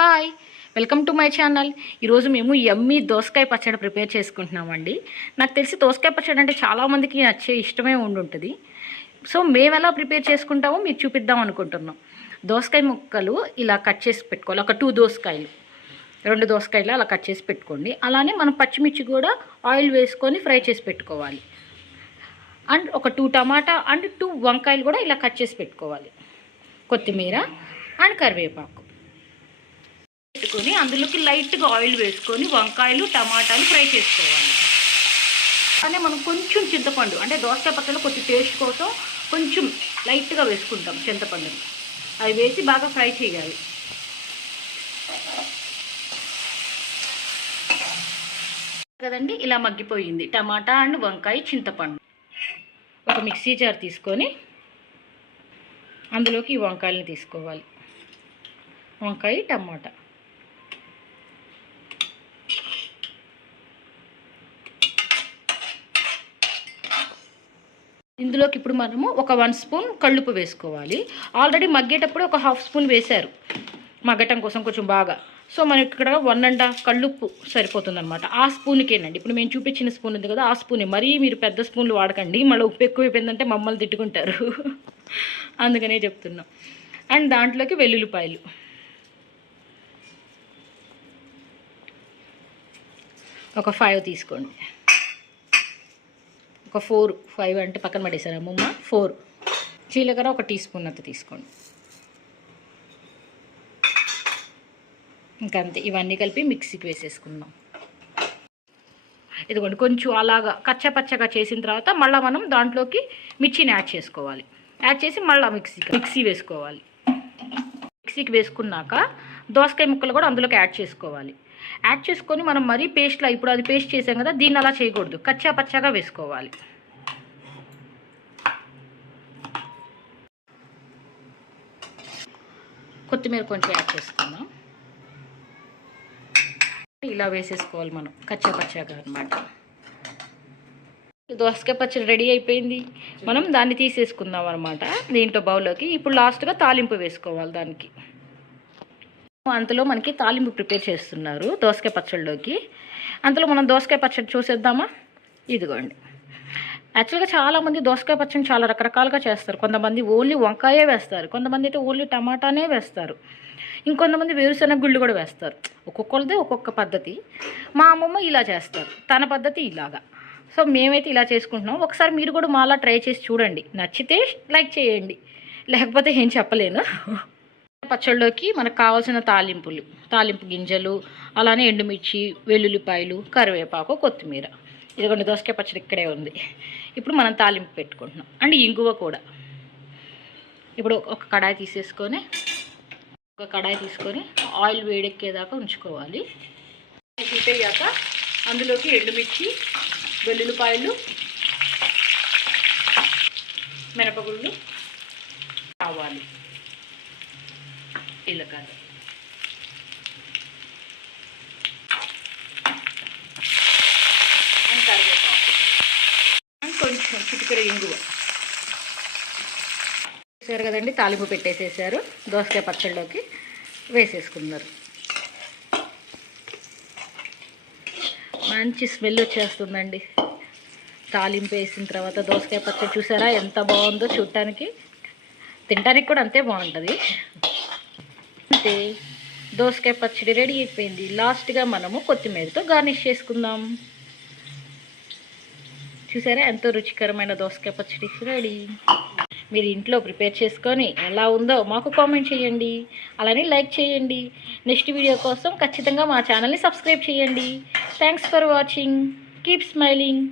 Hi, welcome to my channel. ఈరోజు మేము యమ్మీ దోసకాయ పచ్చడి ప్రిపేర్ చేసుకుంటున్నామండి. నాకు తెలిసి దోసకాయ పచ్చడి అంటే చాలామందికి నచ్చే ఇష్టమే ఉంటుంది. సో మేము ఎలా ప్రిపేర్ చేసుకుంటామో మీకు చూపిద్దాం అనుకుంటున్నాం. దోసకాయ ముక్కలు ఇలా కట్ చేసి పెట్టుకోవాలి. ఒక 2 దోసకాయలు, 2 దోసకాయలు అలా కట్ చేసి పెట్టుకోండి. అలానే మనం పచ్చిమిర్చి కూడా ఆయిల్ వేసుకొని ఫ్రై చేసి పెట్టుకోవాలి. అండ్ ఒక 2 టమాటా అండ్ 2 వంకాయలు కూడా ఇలా కట్ చేసి పెట్టుకోవాలి. కొత్తిమీర అండ్ కరివేపాకు పెట్టుకొని అందులోకి లైట్గా ఆయిల్ వేసుకొని వంకాయలు టమాటాలు ఫ్రై చేసుకోవాలి. అనే మనం కొంచెం చింతపండు, అంటే దోసకాయ పచ్చడిలో కొంచెం టేస్ట్ కోసం కొంచెం లైట్గా వేసుకుంటాం చింతపండుని. అవి వేసి బాగా ఫ్రై చేయాలి. కదండి, ఇలా మగ్గిపోయింది టమాటా అండ్ వంకాయ చింతపండు. ఒక మిక్సీ జార్ తీసుకొని అందులోకి ఈ వంకాయలని తీసుకోవాలి. వంకాయ టమాటా ఇందులోకి ఇప్పుడు మనము ఒక 1 స్పూన్ కళ్ళుప్పు వేసుకోవాలి. ఆల్రెడీ మగ్గేటప్పుడు ఒక 1/2 స్పూన్ వేశారు మగ్గటం కోసం కొంచెం బాగా. సో మనకి ఇక్కడ 1.5 కళ్ళుప్పు సరిపోతుందన్నమాట. ఆ స్పూన్కేనండి. ఇప్పుడు మేము చూపించిన స్పూన్ ఉంది కదా, ఆ స్పూనే. మరీ మీరు పెద్ద స్పూన్లు వాడకండి, మళ్ళీ ఉప్పు ఎక్కువైపోయిందంటే మమ్మల్ని తిట్టుకుంటారు. అందుకనే చెప్తున్నాం. అండ్ దాంట్లోకి వెల్లుల్లిపాయలు ఒక 5 తీసుకోండి. ఒక 4-5 అంటే పక్కన పడేసారు అమ్మమ్మ. 4 జీలకర్ర ఒక టీ స్పూన్ అంత తీసుకోండి. ఇంకంతే. ఇవన్నీ కలిపి మిక్సీకి వేసేసుకుందాం. ఇదిగోండి, కొంచెం అలాగా కచ్చపచ్చగా చేసిన తర్వాత మళ్ళీ మనం దాంట్లోకి మిర్చిని యాడ్ చేసుకోవాలి. యాడ్ చేసి మళ్ళీ మిక్సీ వేసుకోవాలి. మిక్సీకి వేసుకున్నాక దోసకాయ ముక్కలు కూడా అందులోకి యాడ్ చేసుకోవాలి. యాడ్ చేసుకొని మనం మరీ పేస్ట్లా, ఇప్పుడు అది పేస్ట్ చేసాం కదా, దీన్ని అలా చేయకూడదు, కచ్చా పచ్చగా వేసుకోవాలి. కొత్తిమీర కొంచెం యాడ్ చేసుకుందాం. ఇలా వేసేసుకోవాలి మనం కచ్చా పచ్చగా అనమాట. దోసకాయ పచ్చడి రెడీ అయిపోయింది. మనం దాన్ని తీసేసుకుందాం అనమాట దీంట్లో బౌల్లోకి. ఇప్పుడు లాస్ట్గా తాలింపు వేసుకోవాలి దానికి. అంతలో మనకి తాలింపు ప్రిపేర్ చేస్తున్నారు దోసకాయ పచ్చడిలోకి. అంతలో మనం దోసకాయ పచ్చడి చూసేద్దామా. ఇదిగోండి, యాక్చువల్గా చాలామంది దోసకాయ పచ్చడిని చాలా రకరకాలుగా చేస్తారు. కొంతమంది ఓన్లీ వంకాయే వేస్తారు, కొంతమంది అయితే ఓన్లీ టమాటానే వేస్తారు, ఇంకొంతమంది వేరుశనగ గుళ్ళు కూడా వేస్తారు. ఒక్కొక్కరిదే ఒక్కొక్క పద్ధతి. మా అమ్మమ్మ ఇలా చేస్తారు, తన పద్ధతి ఇలాగా. సో మేమైతే ఇలా చేసుకుంటున్నాం. ఒకసారి మీరు కూడా మాలా ట్రై చేసి చూడండి. నచ్చితే లైక్ చేయండి, లేకపోతే ఏం చెప్పలేను. పచ్చళ్ళలోకి మనకు కావాల్సిన తాలింపు గింజలు, అలానే ఎండుమిర్చి, వెల్లుల్లిపాయలు, కరివేపాకు, కొత్తిమీర. ఇదిగోండి, దోసకాయ పచ్చడి ఇక్కడే ఉంది. ఇప్పుడు మనం తాలింపు పెట్టుకుంటున్నాం. అండ్ ఇంగువ కూడా. ఇప్పుడు ఒక కడాయి తీసుకొని ఆయిల్ వేడెక్కేదాకా ఉంచుకోవాలి. హీట్ అయ్యాక అందులోకి ఎండుమిర్చి, వెల్లుల్లిపాయలు, మినపగుళ్ళు, ఆవాలు, జీలకర్ర, అండ్ కరివేపాకు, అండ్ కొంచెం చిటికెడు ఇంగువ. చూసారు కదండి, తాలింపు పెట్టేసేసారు. దోసకాయ పచ్చడిలోకి వేసేసుకున్నారు. మంచి స్మెల్ వచ్చేస్తుందండి తాలింపు వేసిన తర్వాత. దోసకాయ పచ్చడి చూసారా ఎంత బాగుందో చూడటానికి, తినడానికి కూడా అంతే బాగుంటుంది. అంతే, దోసకాయ పచ్చడి రెడీ అయిపోయింది. లాస్ట్గా మనము కొత్తిమీరతో గార్నిష్ చేసుకుందాం. చూసారా ఎంతో రుచికరమైన దోసకాయ పచ్చడి రెడీ. మీరు ఇంట్లో ప్రిపేర్ చేసుకొని ఎలా ఉందో మాకు కామెంట్ చేయండి, అలానే లైక్ చేయండి. నెక్స్ట్ వీడియో కోసం ఖచ్చితంగా మా ఛానల్ని సబ్స్క్రైబ్ చేయండి. Thanks for watching. Keep smiling.